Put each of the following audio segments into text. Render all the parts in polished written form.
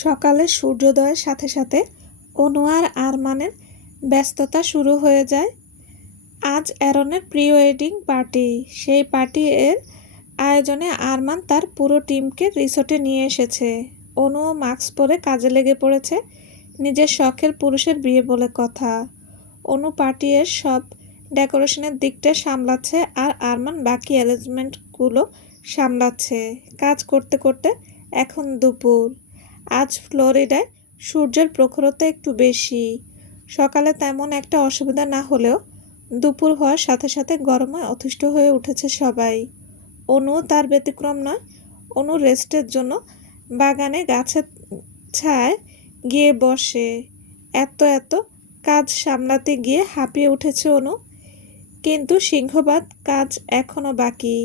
সকালে সূর্যোদয়ের সাথে সাথে অনু আর আরমানের ব্যস্ততা শুরু হয়ে যায়। আজ অ্যারনের প্রি ওয়েডিং পার্টি। সেই পার্টি এর আয়োজনে আরমান তার পুরো টিমকে রিসোর্টে নিয়ে এসেছে। অনুও মাস্ক পরে কাজে লেগে পড়েছে। নিজের শখের পুরুষের বিয়ে বলে কথা। অনু পার্টি এর সব ডেকোরেশনের দিকটা সামলাচ্ছে আর আরমান বাকি অ্যারেঞ্জমেন্টগুলো সামলাচ্ছে। কাজ করতে করতে এখন দুপুর। আজ ফ্লোরিডায় সূর্যের প্রখরতা একটু বেশি। সকালে তেমন একটা অসুবিধা না হলেও দুপুর হওয়ার সাথে সাথে গরমে অতিষ্ঠ হয়ে উঠেছে সবাই। অনুও তার ব্যতিক্রম নয়। অনু রেস্টের জন্য বাগানে গাছের ছায়ায় গিয়ে বসে। এত কাজ সামলাতে গিয়ে হাঁপিয়ে উঠেছে অনু। কিন্তু সিংহবাদ কাজ এখনও বাকি।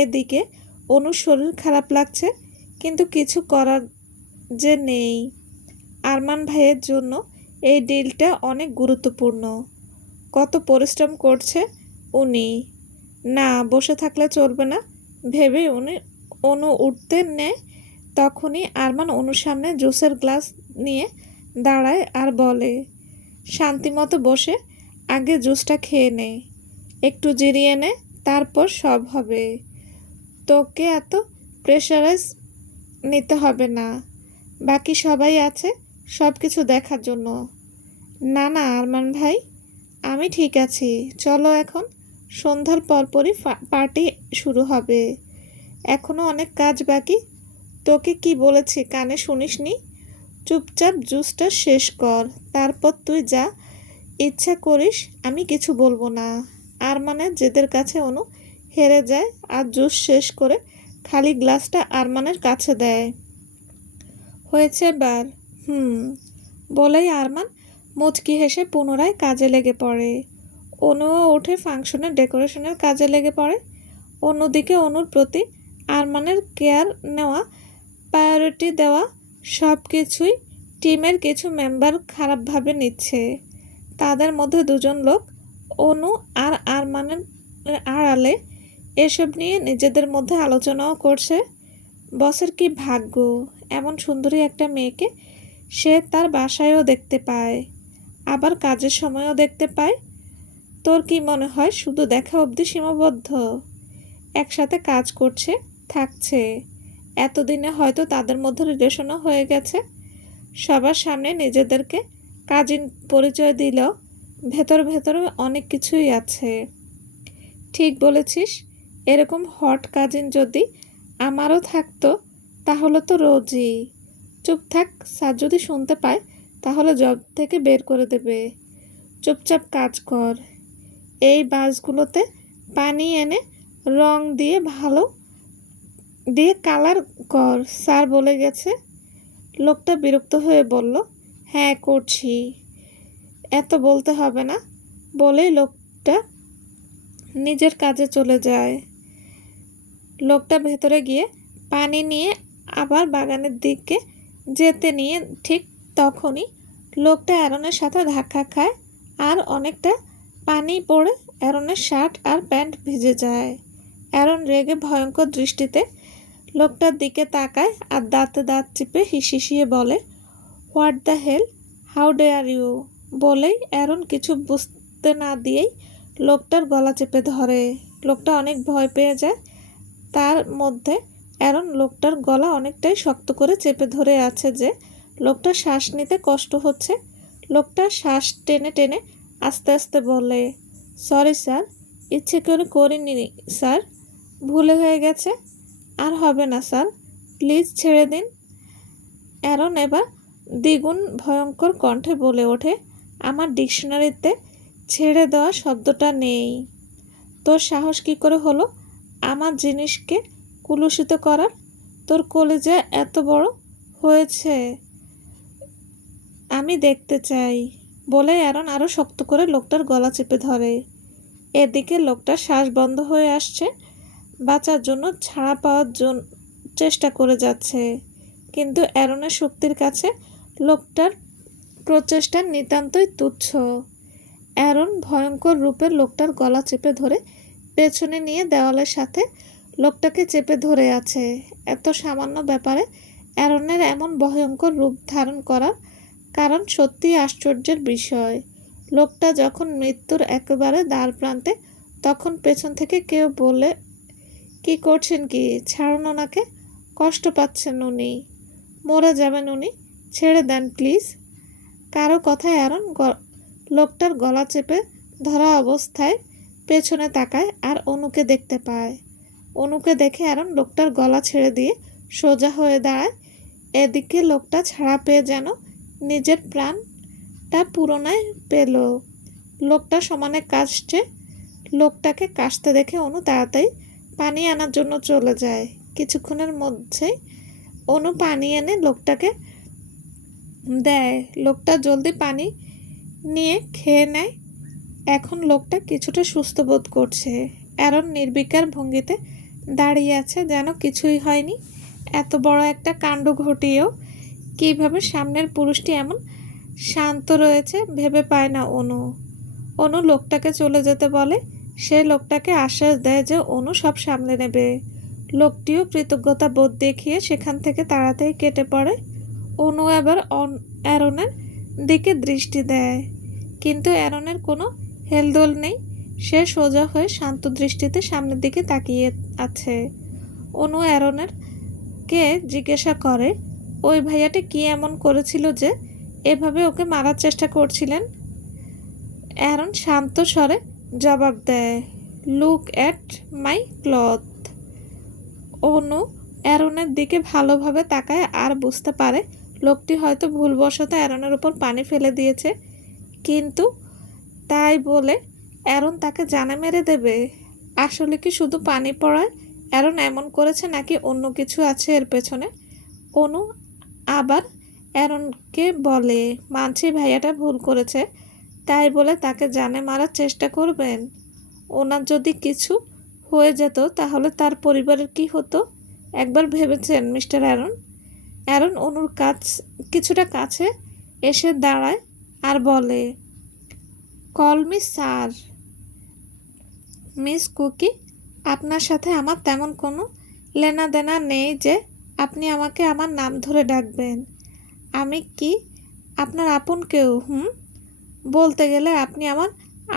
এদিকে অনুর শরীর খারাপ লাগছে, কিন্তু কিছু করার যে নেই। আরমান ভাইয়ের জন্য এই ডিলটা অনেক গুরুত্বপূর্ণ। কত পরিশ্রম করছে উনি। না, বসে থাকলে চলবে না ভেবেই অনু উঠতে নেয়। তখনই আরমান অনুর সামনে জুসের গ্লাস নিয়ে দাঁড়ায় আর বলে, শান্তিমতো বসে আগে জুসটা খেয়ে নে, একটু জিরিয়ে নে, তারপর সব হবে। তোকে এত প্রেশারাইজ নিতে হবে না। বাকি সবাই আছে সব কিছু দেখার জন্য। না না আরমান ভাই, আমি ঠিক আছি। চলো এখন। সন্ধ্যার পরপরই পার্টি শুরু হবে। এখনো অনেক কাজ বাকি। তোকে কি বলেছি কানে শুনিসনি? চুপচাপ জুসটা শেষ কর, তারপর তুই যা ইচ্ছা করিস, আমি কিছু বলবো না। আরমানের জেদের কাছে অনু হেরে যায় আর জুস শেষ করে খালি গ্লাসটা আরমানের কাছে দেয়। হয়েছে এবার? বলেই আরমান মুচকি হেসে পুনরায় কাজে লেগে পড়ে। অনুও উঠে ফাংশনের ডেকোরেশনের কাজে লেগে পড়ে। অন্যদিকে অনুর প্রতি আরমানের কেয়ার নেওয়া, প্রায়োরিটি দেওয়া, সব কিছুই টিমের কিছু মেম্বার খারাপভাবে নিচ্ছে। তাদের মধ্যে দুজন লোক অনু আর আরমানের আড়ালে এসব নিয়ে নিজেদের মধ্যে আলোচনাও করছে। বসের কি ভাগ্য, এমন সুন্দরী একটা মেয়েকে সে তার বাসায়ও দেখতে পায়, আবার কাজের সময়ও দেখতে পায়। তোর কি মনে হয় শুধু দেখা অবধি সীমাবদ্ধ? একসাথে কাজ করছে, থাকছে, এতদিনে হয়তো তাদের মধ্যে রিলেশনও হয়ে গেছে। সবার সামনে নিজেদেরকে কাজিন পরিচয় দিলেও ভেতরে অনেক কিছুই আছে। ঠিক বলেছিস। এরকম হট কাজিন যদি আমারও থাকতো তাহলে তো রোজই। চুপ থাক, স্যার যদি শুনতে পায় তাহলে জব থেকে বের করে দেবে। চুপচাপ কাজ কর। এই বাসগুলোতে পানি এনে রং দিয়ে ভালো দিয়ে কালার কর, স্যার বলে গেছে। লোকটা বিরক্ত হয়ে বলল, হ্যাঁ করছি, এত বলতে হবে না। বলেই লোকটা নিজের কাজে চলে যায়। লোকটা ভেতরে গিয়ে পানি নিয়ে আবার বাগানের দিকে যেতে নিয়ে ঠিক তখনই লোকটা অ্যারনের সাথে ধাক্কা খায় আর অনেকটা পানি পড়ে অ্যারনের শার্ট আর প্যান্ট ভিজে যায়। অ্যারন রেগে ভয়ঙ্কর দৃষ্টিতে লোকটার দিকে তাকায় আর দাঁতে দাঁত চিপে হিসিয়ে বলে, what the hell, how dare you. বলেই অ্যারন কিছু বুঝতে না দিয়েই লোকটার গলা চেপে ধরে। লোকটা অনেক ভয় পেয়ে যায়। তার মধ্যে অ্যারন লোকটার গলা অনেকটাই শক্ত করে চেপে ধরে আছে যে লোকটা শ্বাস নিতে কষ্ট হচ্ছে। লোকটা শ্বাস টেনে টেনে আস্তে আস্তে বলে, সরি স্যার, ইচ্ছে করে করিনি স্যার, ভুলে হয়ে গেছে, আর হবে না স্যার, প্লিজ ছেড়ে দিন। অ্যারন এবার দ্বিগুণ ভয়ঙ্কর কণ্ঠে বলে ওঠে, আমার ডিকশনারিতে ছেড়ে দেওয়া শব্দটা নেই। তোর সাহস কী করে হলো আমার জিনিসকে কুলুষিত করার? তোর কলিজা এত বড় হয়েছে, আমি দেখতে চাই। বলে অ্যারন আরও শক্ত করে লোকটার গলা চেপে ধরে। এদিকে লোকটার শ্বাস বন্ধ হয়ে আসছে, বাঁচার জন্য ছাড়া পাওয়ার চেষ্টা করে যাচ্ছে, কিন্তু অ্যারনের শক্তির কাছে লোকটার প্রচেষ্টা নিতান্তই তুচ্ছ। অ্যারন ভয়ঙ্কর রূপে লোকটার গলা চেপে ধরে পেছনে নিয়ে দেওয়ালের সাথে লোকটাকে চেপে ধরে আছে। এত সামান্য ব্যাপারে অ্যারনের এমন ভয়ঙ্কর রূপ ধারণ করার কারণ সত্যিই আশ্চর্যের বিষয়। লোকটা যখন মৃত্যুর একেবারে দ্বারপ্রান্তে, তখন পেছন থেকে কেউ বলে, কি করছেন কি, ছাড়ুন ওনাকে, কষ্ট পাচ্ছেন উনি, মরে যাবেন উনি, ছেড়ে দেন প্লিজ। কারো কথায় অ্যারন লোকটার গলা চেপে ধরা অবস্থায় পেছনে তাকায় আর অনুকে দেখতে পায়। অনুকে দেখে অ্যারন লোকটার গলা ছেড়ে দিয়ে সোজা হয়ে দাঁড়ায়। এদিকে লোকটা ছাড়া পেয়ে যেন নিজের প্রাণটা পুরোনায় পেল। লোকটা সমানে কাশছে। লোকটাকে কাশতে দেখে অনু তাড়াতাড়ি পানি আনার জন্য চলে যায়। কিছুক্ষণের মধ্যেই অনু পানি এনে লোকটাকে দেয়। লোকটা জলদি পানি নিয়ে খেয়ে নেয়। এখন লোকটা কিছুটা সুস্থ বোধ করছে। অ্যারন নির্বিকার ভঙ্গিতে দাঁড়িয়ে আছে, যেন কিছুই হয়নি। এত বড় একটা কাণ্ড ঘটিয়েও কীভাবে সামনের পুরুষটি এমন শান্ত রয়েছে ভেবে পায় না অনু। অনু লোকটাকে চলে যেতে বলে। সে লোকটাকে আশ্বাস দেয় যে অনু সব সামলে নেবে। লোকটিও কৃতজ্ঞতা বোধ দেখিয়ে সেখান থেকে তাড়াতাড়ি কেটে পড়ে। অনু এবার অ্যারনের দিকে দৃষ্টি দেয়, কিন্তু অ্যারনের কোনো হেলদোল নেই। সে সোজা হয়ে শান্ত দৃষ্টিতে সামনের দিকে তাকিয়ে আছে। অনু অ্যারনের কে জিজ্ঞাসা করে, ওই ভাইয়াটি কি এমন করেছিল যে এভাবে ওকে মারার চেষ্টা করছিলেন? অ্যারন শান্ত স্বরে জবাব দেয়, লুক অ্যাট মাই ক্লথ। অনু অ্যারনের দিকে ভালোভাবে তাকায় আর বুঝতে পারে লোকটি হয়তো ভুলবশত অ্যারনের উপর পানি ফেলে দিয়েছে, কিন্তু তাই বলে অ্যারন তাকে জানে মেরে দেবে? আসলে কি শুধু পানি পড়ায় অ্যারন এমন করেছে, নাকি অন্য কিছু আছে এর পেছনে? অনু আবার অ্যারনকে বলে, মানছি ভাইয়াটা ভুল করেছে, তাই বলে তাকে জানে মারার চেষ্টা করবেন? ওনার যদি কিছু হয়ে যেত তাহলে তার পরিবারের কি হতো একবার ভেবেছেন মিস্টার অ্যারন? অ্যারন অনুর কিছুটা কাছে এসে দাঁড়ায় আর বলে, call me sir. Miss Cookie, আপনার সাথে আমার তেমন কোনো লেনা দেনা নেই যে আপনি আমাকে আমার নাম ধরে ডাকবেন। আমি কি আপনার আপন কেউ? বলতে গেলে আপনি আমার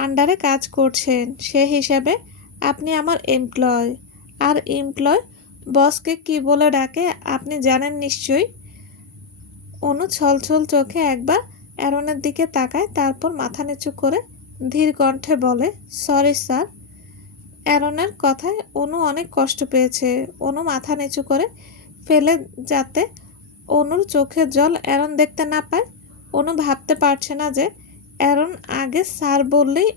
আন্ডারে কাজ করছেন, সে হিসাবে আপনি আমার এমপ্লয়। আর এমপ্লয় বসকে কি বলে ডাকে আপনি জানেন নিশ্চয়ই। অনু ছলছল চোখে একবার অ্যারনের দিকে তাকায়, তারপর মাথা নিচু করে ধীর কণ্ঠে বলে, সরি স্যার। অ্যারনের কথায় অনু অনেক কষ্ট পেয়েছে। অনু মাথা নিচু করে ফেলে যাতে অনুর চোখের জল অ্যারন দেখতে না পায়। অনু ভাবতে পারছে না যে অ্যারন আগে স্যার বললেই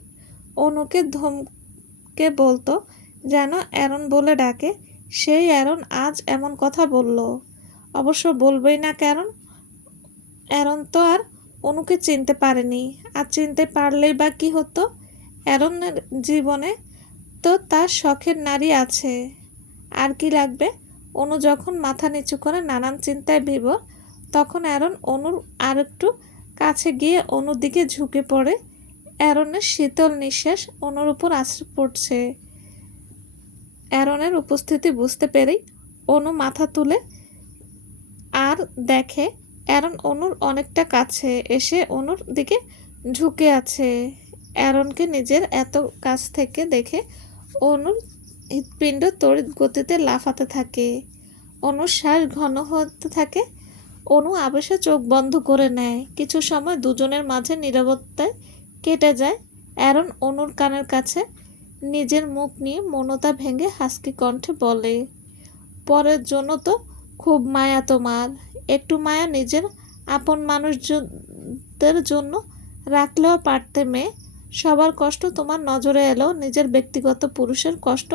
অনুকে ধমকে বলতো, যেন অ্যারন বলে ডাকে। সেই অ্যারন আজ এমন কথা বলল। অবশ্য বলবেই না, কারণ অ্যারন তো আর অনুকে চিনতে পারেনি। আর চিনতে পারলেই বা কী হতো? অ্যারনের জীবনে তো তার শখের নারী আছে, আর কি লাগবে? অনু যখন মাথা নিচু করে নানান চিন্তায় বিভোর, তখন অ্যারন অনুর আর একটু কাছে গিয়ে অনুর দিকে ঝুঁকে পড়ে। অ্যারনের শীতল নিঃশ্বাস অনুর উপর আছড়ে পড়ছে। অ্যারনের উপস্থিতি বুঝতে পেরেই অনু মাথা তুলে আর দেখে অ্যারন অনুর অনেকটা কাছে এসে অনুর দিকে ঝুঁকে আছে। অ্যারনকে নিজের এত কাছ থেকে দেখে অনুর হৃৎপিণ্ড তড়িৎ গতিতে লাফাতে থাকে। অনুর শ্বাস ঘন হতে থাকে। অনু আবেশে চোখ বন্ধ করে নেয়। কিছু সময় দুজনের মাঝে নীরবতায় কেটে যায়। অ্যারন অনুর কানের কাছে নিজের মুখ নিয়ে মৌনতা ভেঙে হাসকি কণ্ঠে বলে, পরের জন্য তো খুব মায়া তোমার। একটু মায়া নিজের আপন মানুষদের জন্য রাখলেও পারতে মেয়ে। সবার কষ্ট তোমার নজরে এলেও নিজের ব্যক্তিগত পুরুষের কষ্ট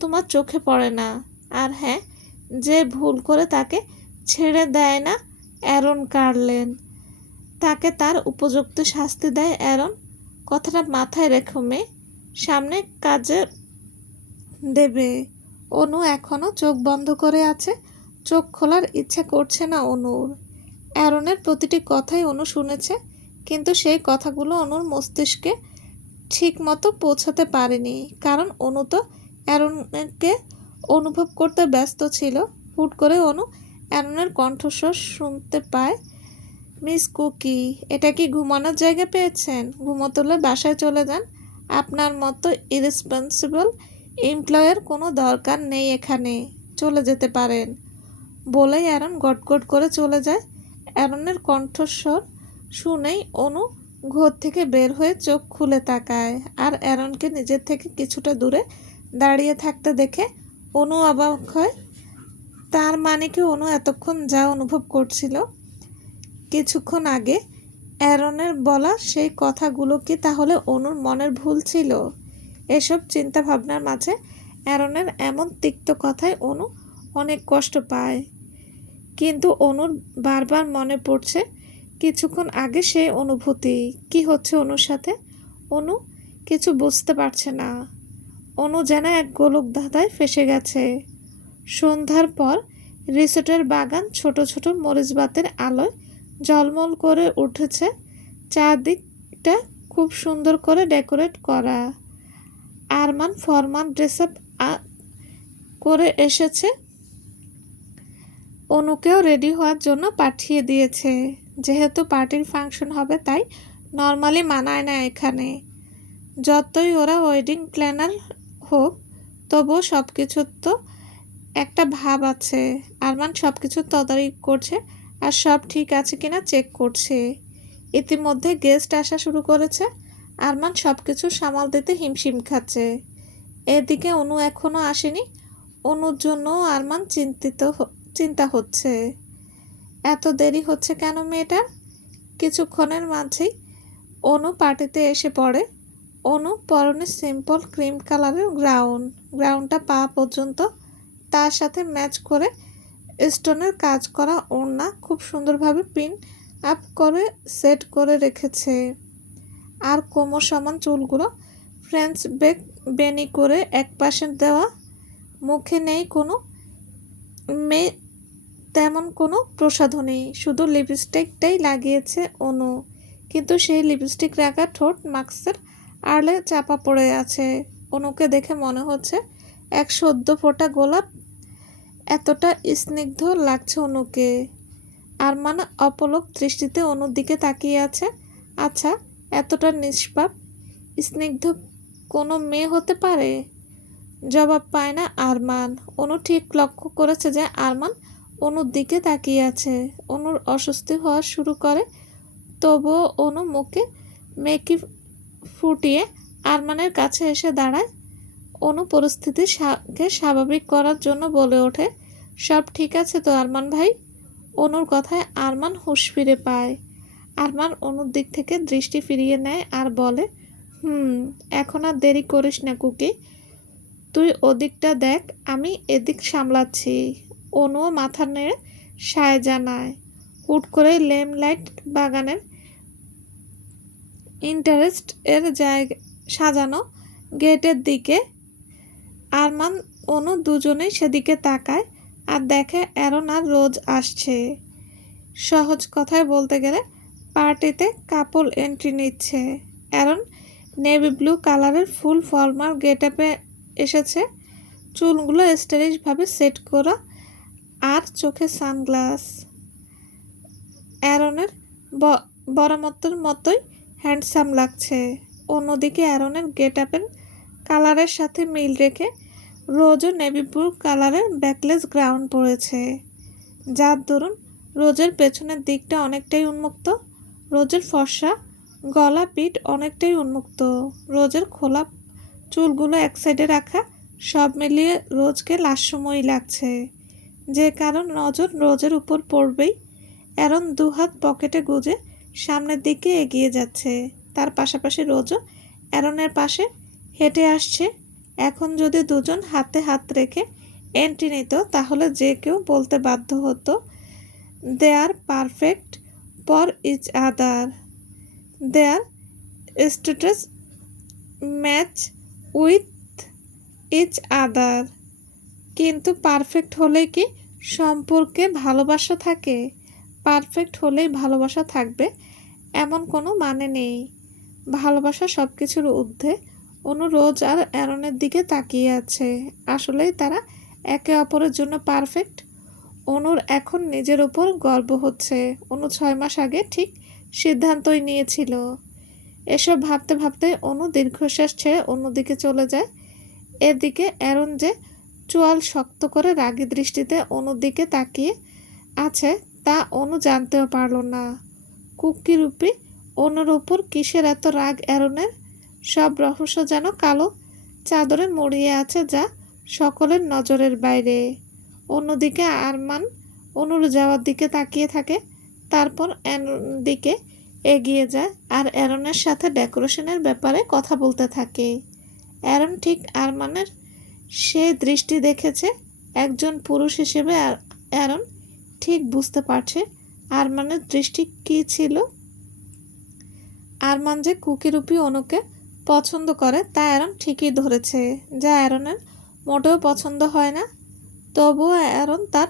তোমার চোখে পড়ে না। আর হ্যাঁ, যে ভুল করে তাকে ছেড়ে দেয় না অ্যারন কার্লেন, তাকে তার উপযুক্ত শাস্তি দেয় অ্যারন। কথাটা মাথায় রেখো মেয়ে, সামনে কাজে দেবে। অনু এখনও চোখ বন্ধ করে আছে। চোখ খোলার ইচ্ছা করছে না অনুর। অ্যারনের প্রতিটি কথাই অনু শুনেছে, কিন্তু সেই কথাগুলো অনুর মস্তিষ্কে ঠিক মতো পৌঁছাতে পারেনি, কারণ অনু তো অ্যারনকে অনুভব করতে ব্যস্ত ছিল। হুট করে অনু অ্যারনের কণ্ঠস্বর শুনতে পায়। মিস কুকি, এটা কি ঘুমানোর জায়গা পেয়েছেন? ঘুমোতে হলে বাসায় চলে যান। আপনার মতো ইরেসপন্সিবল এমপ্লয়ের কোনো দরকার নেই এখানে। চলে যেতে পারেন। বলেই অ্যারন গটগট করে চলে যায়। অ্যারনের কণ্ঠস্বর শুনেই অনু ঘর থেকে বের হয়ে চোখ খুলে তাকায়। আর অ্যারনকে নিজের থেকে কিছুটা দূরে দাঁড়িয়ে থাকতে দেখে অনু অবাক হয়। তার মানে কি অনু এতক্ষণ যা অনুভব করছিল কিছুক্ষণ আগে অ্যারনের বলা সেই কথাগুলো কি তাহলে অনুর মনের ভুল ছিল? এসব চিন্তা ভাবনার মাঝে অ্যারনের এমন তিক্ত কথায় অনু অনেক কষ্ট পায়। কিন্তু অনুর বারবার মনে পড়ছে কিছুক্ষণ আগে সেই অনুভূতি। কি হচ্ছে অনুর সাথে? অনু কিছু বুঝতে পারছে না। অনু যেন এক গোলক ধাঁধায় ফেসে গেছে। সন্ধ্যার পর রিসোর্টের বাগান ছোট ছোট মরিচবাতির আলোয় ঝলমল করে উঠেছে। চারদিকটা খুব সুন্দর করে ডেকোরেট করা। আরমান ফরমাল ড্রেস আপ করে এসেছে। অনুকেও রেডি হওয়ার জন্য পাঠিয়ে দিয়েছে। যেহেতু পার্টির ফাংশন হবে তাই নর্মালি মানায় না এখানে। যতই ওরা ওয়েডিং প্ল্যানার হোক তবুও সব কিছুর তো একটা ভাব আছে। আরমান সব কিছু তদারকি করছে আর সব ঠিক আছে কিনা চেক করছে। ইতিমধ্যে গেস্ট আসা শুরু করেছে। আরমান সব কিছু সামাল দিতে হিমশিম খাচ্ছে। এদিকে অনু এখনও আসেনি। অনুর জন্য আরমান চিন্তা হচ্ছে। এত দেরি হচ্ছে কেন মেয়েটার? কিছুক্ষণের মাঝেই অনু পার্টিতে এসে পড়ে। অনু পরনে সিম্পল ক্রিম কালারের গ্রাউনটা পা পর্যন্ত, তার সাথে ম্যাচ করে স্টোনের কাজ করা ওড়না খুব সুন্দরভাবে পিন আপ করে সেট করে রেখেছে। আর কোমর সমান চুলগুলো ফ্রেঞ্চ বেনি করে একপাশে দেওয়া। মুখে নেই কোনো তেমন কোনো প্রসাধনী, শুধু লিপস্টিকটাই লাগিয়েছে অনু। কিন্তু সেই লিপস্টিক রাখা ঠোঁট মাস্কের আড়লে চাপা পড়ে আছে। অনুকে দেখে মনে হচ্ছে এক সদ্য ফোটা গোলাপ। এতটা স্নিগ্ধ লাগছে অনুকে। আরমান অপলক দৃষ্টিতে অনুর দিকে তাকিয়ে আছে। আচ্ছা, এতটা নিষ্পাপ স্নিগ্ধ কোনো মেয়ে হতে পারে? জবাব পায় না আরমান। অনু ঠিক লক্ষ্য করেছে যে আরমান অনুর দিকে তাকিয়ে আছে। অনুর অস্বস্তি হওয়া শুরু করে। তবুও অনু মুখে মেকি ফুটিয়ে আরমানের কাছে এসে দাঁড়ায়। অনু পরিস্থিতিকে স্বাভাবিক করার জন্য বলে ওঠে, সব ঠিক আছে তো আরমান ভাই? অনুর কথায় আরমান হুঁশ ফিরে পায়। আরমান অনুর দিক থেকে দৃষ্টি ফিরিয়ে নেয় আর বলে, এখন আর দেরি করিস না কুকি। তুই ওদিকটা দেখ, আমি এদিক সামলাচ্ছি। অনুও মাথা নেড়ে সায় জানায়। হুট করে লেমলাইট বাগানের ইন্টারেস্ট এর জায়গা সাজানো গেটের দিকে। আরমান অনু দুজনেই সেদিকে তাকায় আর দেখে অ্যারন আর রোজ আসছে। সহজ কথায় বলতে গেলে পার্টিতে কাপল এন্ট্রি নিচ্ছে। অ্যারন নেভি ব্লু কালারের ফুল ফর্মাল গেটআপে এসেছে। চুলগুলো স্টাইলিশভাবে সেট করা আর চোখে সানগ্লাস। অ্যারনের বরাবরের মতোই হ্যান্ডসাম লাগছে। অন্যদিকে অ্যারনের গেটআপের কালারের সাথে মিল রেখে রোজও নেভি ব্লু কালারের ব্যাকলেস গ্রাউন পরেছে, যার দরুন রোজের পেছনের দিকটা অনেকটাই উন্মুক্ত। রোজের ফর্সা গলা পিঠ অনেকটাই উন্মুক্ত। রোজের খোলা চুলগুলো এক সাইডে রাখা। সব মিলিয়ে রোজকে লাস্যময়ী লাগছে। যে কারণ নজর রোজের উপর পড়বেই। অ্যারন দুহাত পকেটে গুজে সামনের দিকে এগিয়ে যাচ্ছে। তার পাশাপাশি রোজও অ্যারনের পাশে হেঁটে আসছে। এখন যদি দুজন হাতে হাত রেখে এন্ট্রি নিত তাহলে যে কেউ বলতে বাধ্য হতো, they are perfect for each other, their status match with each other. কিন্তু পারফেক্ট হলে কি সম্পর্কে ভালোবাসা থাকে? পারফেক্ট হলেই ভালোবাসা থাকবে এমন কোনো মানে নেই। ভালোবাসা সব কিছুর ঊর্ধ্বে। অনু রোজ আর অ্যারনের দিকে তাকিয়ে আছে। আসলেই তারা একে অপরের জন্য পারফেক্ট। অনুর এখন নিজের উপর গর্ব হচ্ছে। অনু 6 মাস আগে ঠিক সিদ্ধান্তই নিয়েছিল। এসব ভাবতে ভাবতে অনু দীর্ঘশ্বাস ছেড়ে অন্যদিকে চলে যায়। এদিকে অ্যারন যে চোয়াল শক্ত করে রাগী দৃষ্টিতে অনুর দিকে তাকিয়ে আছে তা অনু জানতেও পারল না। কুকিরূপী অনুর উপর কিসের এত রাগ অ্যারনের? সব রহস্য যেন কালো চাদরে মুড়িয়ে আছে, যা সকলের নজরের বাইরে। অন্যদিকে আরমান অনুর যাওয়ার দিকে তাকিয়ে থাকে, তারপর অ্যারন দিকে এগিয়ে যায় আর অ্যারনের সাথে ডেকোরেশনের ব্যাপারে কথা বলতে থাকে। অ্যারন ঠিক আরমানের সেই দৃষ্টি দেখেছে। একজন পুরুষ হিসেবে অ্যারন ঠিক বুঝতে পারছে আরমানের দৃষ্টি কী ছিল। আরমান যে কুকিরূপী অনুকে পছন্দ করে তা অ্যারন ঠিকই ধরেছে, যা অ্যারনের মোটেও পছন্দ হয় না। তবুও অ্যারন তার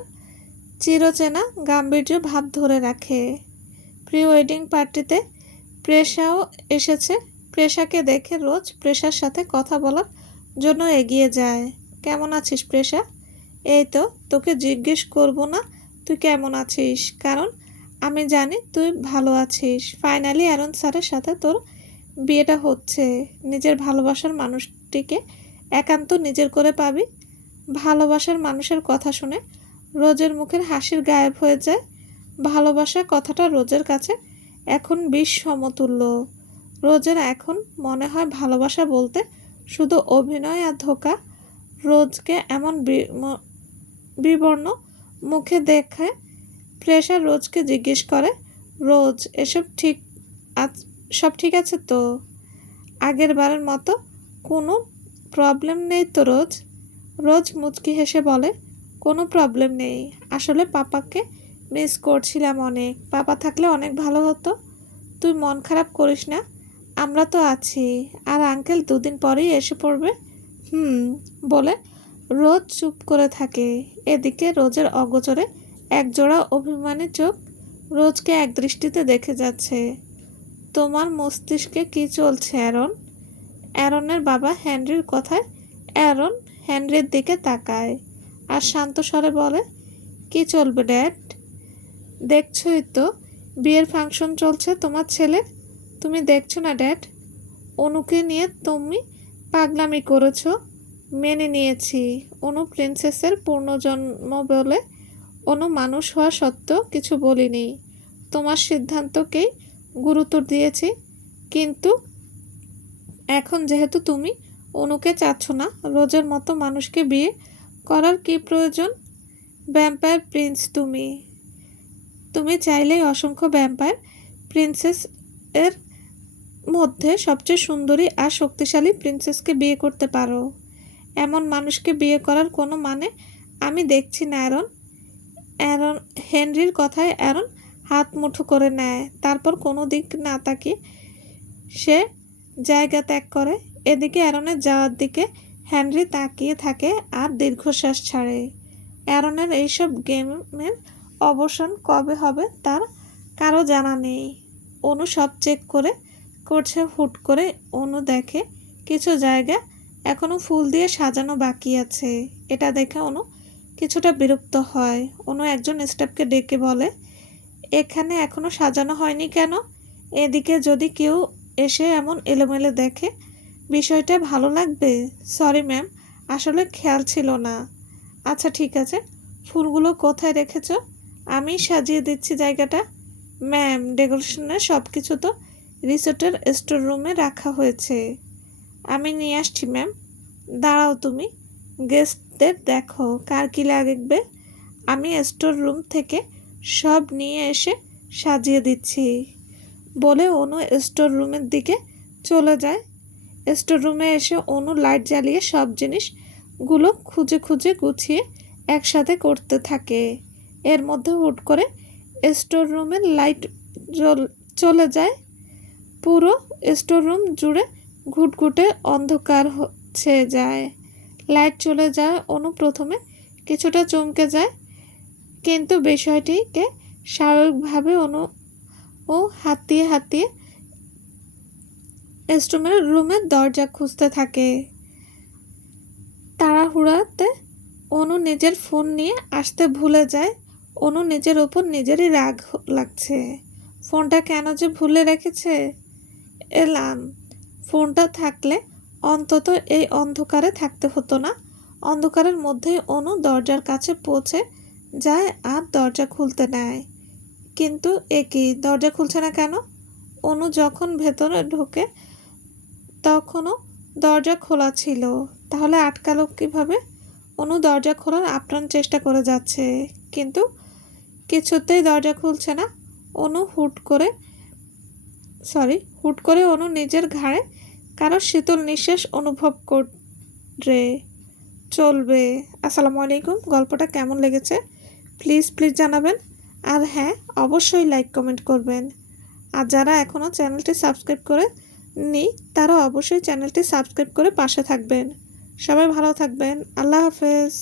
চিরচেনা গাম্ভীর্য ভাব ধরে রাখে। প্রি ওয়েডিং পার্টিতে প্রেষাও এসেছে। প্রেষাকে দেখে রোজ প্রেষার সাথে কথা বলার জন্য এগিয়ে যায়। কেমন আছিস প্রেষা? এই তো, তোকে জিজ্ঞেস করব না তুই কেমন আছিস, কারণ আমি জানি তুই ভালো আছিস। ফাইনালি অ্যারন স্যারের সাথে তোর বিয়েটা হচ্ছে। নিজের ভালোবাসার মানুষটিকে একান্ত নিজের করে পাবি। ভালোবাসার মানুষের কথা শুনে রোজের মুখের হাসির গায়েব হয়ে যায়। ভালোবাসা কথাটা রোজের কাছে এখন বিষ সমতুল্য। রোজের এখন মনে হয় ভালোবাসা বলতে শুধু অভিনয় আর ধোঁকা। রোজকে এমন বিবর্ণ মুখে দেখে প্রেষা রোজকে জিজ্ঞেস করে, রোজ সব ঠিক আছে তো? আগের বারের মতো কোনো প্রবলেম নেই তো রোজ? রোজ মুচকি হেসে বলে, কোনো প্রবলেম নেই। আসলে পাপাকে মিস করছিলাম অনেক। পাপা থাকলে অনেক ভালো হতো। তুই মন খারাপ করিস না, আমরা তো আছি। আর আঙ্কেল 2 দিন পরেই এসে পড়বে। বলে রোজ চুপ করে থাকে। এদিকে রোজের অগোচরে একজোড়া অভিমানী চোখ রোজকে একদৃষ্টিতে দেখে যাচ্ছে। তোমার মস্তিষ্কে কি চলছে অ্যারন? অ্যারনের বাবা হেনরির কথায় অ্যারন হেনরির দিকে তাকায় আর শান্ত স্বরে বলে, কি চলবে ড্যাড? দেখছই তো বিয়ের ফাংশন চলছে তোমার ছেলের। তুমি দেখছো না ড্যাড? অনুকে নিয়ে তুমি পাগলামি করেছো। মেনে নিয়েছি, অনু প্রিন্সেসের পূর্ণজন্ম বলে অনু মানুষ হওয়া সত্ত্বেও কিছু বলিনি। তোমার সিদ্ধান্তকেই গুরুত্ব দিয়েছি। কিন্তু এখন যেহেতু তুমি অনুকে চাচ্ছ না, রোজের মতো মানুষকে বিয়ে করার কি প্রয়োজন? ভ্যাম্পায়ার প্রিন্স তুমি চাইলেই অসংখ্য ভ্যাম্পায়ার প্রিন্সেস এর মধ্যে সবচেয়ে সুন্দরী আর শক্তিশালী প্রিন্সেসকে বিয়ে করতে পারো। এমন মানুষকে বিয়ে করার কোনো মানে আমি দেখছি না অ্যারন হেনরির কথায় অ্যারন হাত মুঠো করে নেয়, তারপর কোনো দিক না তাকিয়ে সে জায়গা ত্যাগ করে। এদিকে অ্যারনের যাওয়ার দিকে হেনরি তাকিয়ে থাকে আর দীর্ঘশ্বাস ছাড়ে। অ্যারনের এইসব গেমের অবসান কবে হবে তার কারো জানা নেই। অনু সব চেক করছে। হুট করে অনু দেখে কিছু জায়গা এখনো ফুল দিয়ে সাজানো বাকি আছে। এটা দেখে অনু কিছুটা বিরক্ত হয়। অনু একজন স্টাফকে ডেকে বলে, এখানে এখনো সাজানো হয়নি কেন? এদিকে যদি কেউ এসে এমন এলোমেলো দেখে বিষয়টা ভালো লাগবে। সরি ম্যাম, আসলে খেয়াল ছিল না। আচ্ছা ঠিক আছে, ফুলগুলো কোথায় রেখেছ? আমি সাজিয়ে দিচ্ছি জায়গাটা। ম্যাম, ডেকোরেশনের সব কিছু তো রিসোর্টের স্টোর রুমে রাখা হয়েছে। আমি নিয়ে আসছি ম্যাম। দাঁড়াও, তুমি গেস্টদের দেখো কার কী লাগবে। আমি স্টোর রুম থেকে সব নিয়ে এসে সাজিয়ে দিচ্ছি। বলে অনু স্টোর রুমের দিকে চলে যায়। স্টোর রুমে এসে অনু লাইট জ্বালিয়ে সব জিনিসগুলো খুঁজে খুঁজে গুছিয়ে একসাথে করতে থাকে। এর মধ্যে হুট করে স্টোর রুমের লাইট চলে যায়। পুরো স্টোর রুম জুড়ে ঘুটঘুটে অন্ধকার ছেয়ে যায়। লাইট চলে যায় অনু প্রথমে কিছুটা চমকে যায়, কিন্তু বিষয়টিকে স্বাভাবিকভাবে অনু হাতিয়ে হাতিয়ে স্টোর রুমের দরজা খুঁজতে থাকে। তাড়াহুড়াতে অনু নিজের ফোন নিয়ে আসতে ভুলে যায়। অনু নিজের ওপর নিজেরই রাগ লাগছে। ফোনটা কেন যে ভুলে রেখেছে। এলাম, ফোনটা থাকলে অন্তত এই অন্ধকারে থাকতে হতো না। অন্ধকারের মধ্যেই অনু দরজার কাছে পৌঁছে যায় আর দরজা খুলতে নেয়। কিন্তু কি, দরজা খুলছে না কেন? অনু যখন ভেতরে ঢোকে তখনও দরজা খোলা ছিল, তাহলে আটকালো কিভাবে? অনু দরজা খোলার আপ্রাণ চেষ্টা করে যাচ্ছে, কিন্তু কিছুতেই দরজা খুলছে না। অনু হুট করে অনু নিজের ঘাড়ে কারো শীতল নিঃশ্বাস অনুভব করে। চলবে। আসসালামু আলাইকুম। গল্পটা কেমন লেগেছে প্লিজ জানাবেন। আর হ্যাঁ, অবশ্যই লাইক কমেন্ট করবেন। আর যারা এখনও চ্যানেলটি সাবস্ক্রাইব করে নি তারা অবশ্যই চ্যানেলটি সাবস্ক্রাইব করে পাশে থাকবেন। সবাই ভালো থাকবেন। আল্লাহ হাফেজ।